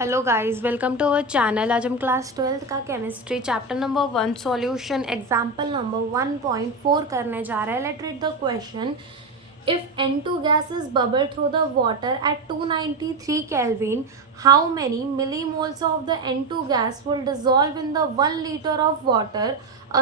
Hello guys, welcome to our channel. आज हम class 12th का chemistry chapter number 1 solution example number 1.4 करने जा रहे हैं। Let read the question. If N2 gas is bubbled through the water at 293 Kelvin, how many millimoles of the N2 gas will dissolve in the 1 liter of water?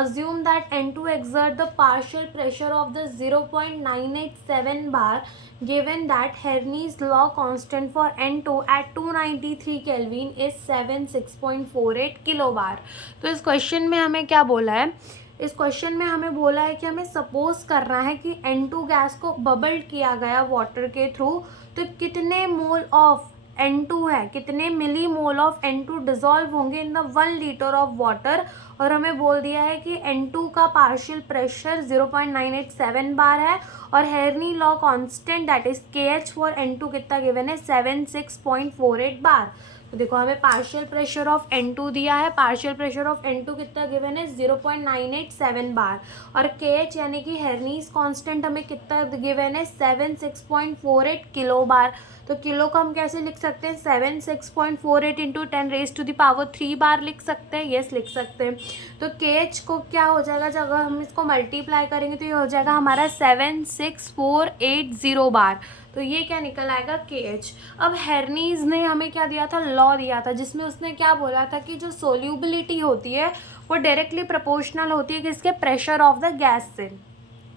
Assume that N2 exert the partial pressure of the 0.987 bar, given that Henry's law constant for N2 at 293 Kelvin is 76.48 किलोबार। तो इस question में हमें क्या बोला है? इस question में हमें बोला है कि हमें सपोज करना है कि N2 गैस को बबल्ड किया गया वाटर के थ्रू, तो कितने मोल ऑफ N2 है, कितने मिली मोल ऑफ N2 डिजोल्व होंगे in the 1 litre of water. और हमें बोल दिया है कि N2 का पार्शियल प्रेशर 0.987 बार है और हेरनी law constant that is KH for N2 कितना गिवन है 76.48 बार। तो देखो हमें पार्शियल प्रेशर ऑफ N2 दिया है, पार्शियल प्रेशर ऑफ N2 कितना गिवन है 0.987 बार और KH यानी कि हेर्नीज कांस्टेंट हमें कितना गिवन है 76.48 किलो बार। तो किलो को हम कैसे लिख सकते हैं 76.48 इंटू 10⁻³ बार लिख सकते हैं। यस लिख सकते हैं। तो KH को क्या हो जाएगा, जब हम इसको मल्टीप्लाई करेंगे तो ये हो जाएगा हमारा 76480 बार। तो ये क्या निकल आएगा KH। अब हेर्नीज ने हमें क्या दिया था, लॉ दिया था, जिसमें उसने क्या बोला था कि जो सोल्यूबिलिटी होती है वो डायरेक्टली प्रोपोर्शनल होती है किसके, प्रेशर ऑफ द गैस से।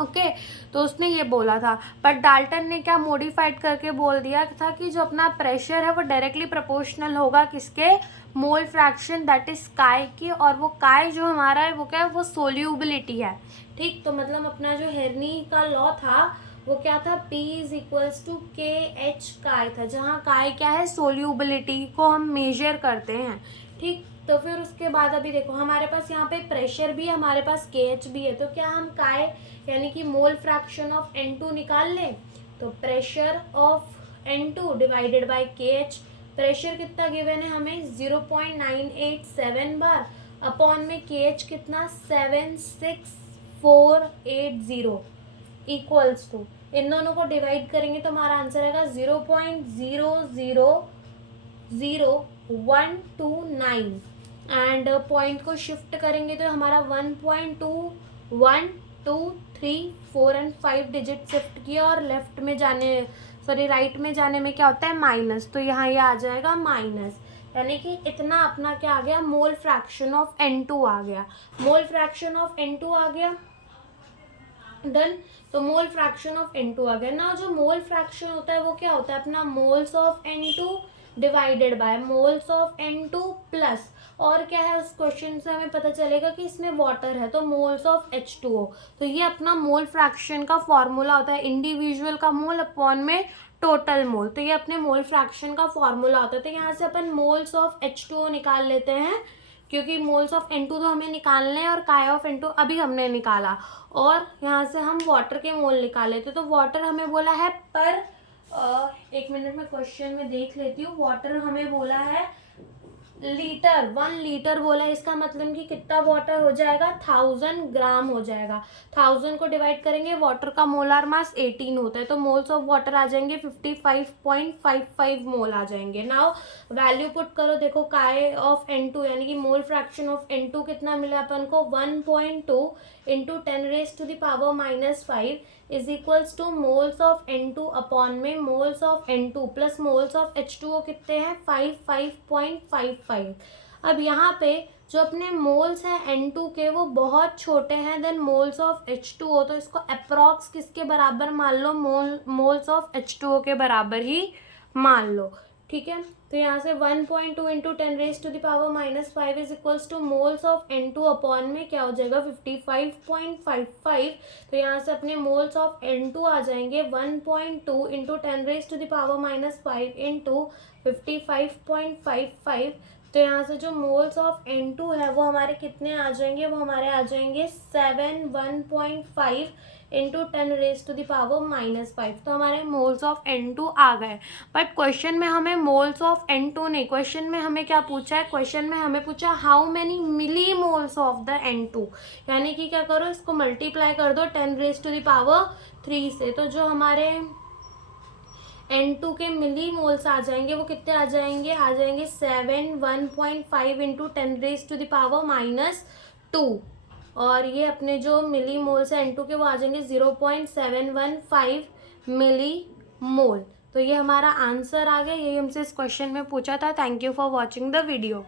ओके तो उसने ये बोला था, बट डाल्टन ने क्या मॉडिफाइड करके बोल दिया था कि जो अपना प्रेशर है वो डायरेक्टली प्रोपोर्शनल होगा किसके, मोल फ्रैक्शन दैट इज काय की। और वो काय जो हमारा है वो क्या है, वो सोल्यूबिलिटी है। ठीक, तो मतलब अपना जो हेर्नी का लॉ था वो क्या था, P is equals to KH chi था, जहाँ काय क्या है, सोल्यूबिलिटी को हम मेजर करते हैं। ठीक, तो फिर उसके बाद अभी देखो हमारे पास यहाँ पे प्रेशर भी है, हमारे पास KH भी है, तो क्या हम काय यानी कि मोल फ्रैक्शन ऑफ N2 निकाल लें। तो pressure of N2 divided by KH, pressure कितना गिवन है हमें 0.987 बार अपॉन में KH कितना 76480 इक्वल्स टू, इन दोनों को डिवाइड करेंगे तो हमारा आंसर आएगा 0.000129 एंड पॉइंट को शिफ्ट करेंगे तो हमारा 1.2123 एंड 5 डिजिट शिफ्ट किया और लेफ्ट में जाने राइट में जाने में क्या होता है माइनस, तो यहाँ ये आ जाएगा माइनस, यानी कि इतना अपना क्या आ गया, मोल फ्रैक्शन ऑफ N2 आ गया। मोल फ्रैक्शन ऑफ N2 आ गया, डन। तो मोल फ्रैक्शन ऑफ N2 आ गया ना। जो मोल फ्रैक्शन होता है वो क्या होता है अपना, moles of N2 divided by moles of N2 plus, और क्या है उस क्वेश्चन से हमें पता चलेगा कि इसमें वाटर है तो मोल्स ऑफ H2O। तो ये अपना मोल फ्रैक्शन का फॉर्मूला होता है, इंडिविजुअल का मोल अपॉन में टोटल मोल। तो ये अपने मोल फ्रैक्शन का फॉर्मूला होता है। तो यहाँ से अपन मोल्स ऑफ H2O निकाल लेते हैं, क्योंकि मोल्स ऑफ N2 तो हमें निकालने हैं और काय ऑफ N2 अभी हमने निकाला, और यहाँ से हम वाटर के मोल निकाले थे। तो वाटर हमें बोला है पर एक मिनट में क्वेश्चन में देख लेती हूँ। वाटर हमें बोला है लीटर, 1 लीटर बोला है, इसका मतलब कि कितना वाटर हो जाएगा, 1000 ग्राम हो जाएगा। 1000 को डिवाइड करेंगे, वाटर का मोलार मास 18 होता है, तो मोल्स ऑफ वाटर आ जाएंगे 55.55 मोल आ जाएंगे। नाउ वैल्यू पुट करो, देखो काय ऑफ N2 यानी कि मोल फ्रैक्शन ऑफ N2 कितना मिला अपन को 1.2 into 10⁻⁻5 is equals to moles of N2 upon में moles of N2 plus moles of H2O कितने हैं 55.55। अब यहाँ पे जो अपने मोल्स हैं N2 के वो बहुत छोटे हैं देन मोल्स ऑफ H2O, तो इसको अप्रॉक्स किसके बराबर मान लो, मोल्स ऑफ H2O के बराबर ही मान लो। ठीक है, तो यहाँ से 1.2 into 10⁻⁻5 is equals to moles of N2 upon में क्या हो जाएगा 55.55। तो यहाँ से अपने मोल्स ऑफ N2 आ जाएंगे 1.2 इंटू 10⁻⁻5 इंटू 55.55। तो यहाँ से जो मोल्स ऑफ N2 है वो हमारे कितने आ जाएंगे, वो हमारे आ जाएंगे 71.5 इंटू 10⁻⁻5। तो हमारे मोल्स ऑफ N2 आ गए। बट क्वेश्चन में हमें मोल्स ऑफ N2 नहीं, क्वेश्चन में हमें क्या पूछा है, क्वेश्चन में हमें पूछा how many milli moles of the N2, यानी कि क्या करो इसको मल्टीप्लाई कर दो 10⁻³ से। तो जो हमारे N2 के मिली मोल्स आ जाएंगे, वो कितने आ जाएंगे, 1.5 इंटू 10⁻²। और ये अपने जो मिली मोल्स है N2 के वो आ जाएंगे 0.715 मिली मोल। तो ये हमारा आंसर आ गया, यही हमसे इस क्वेश्चन में पूछा था। Thank you for watching the video.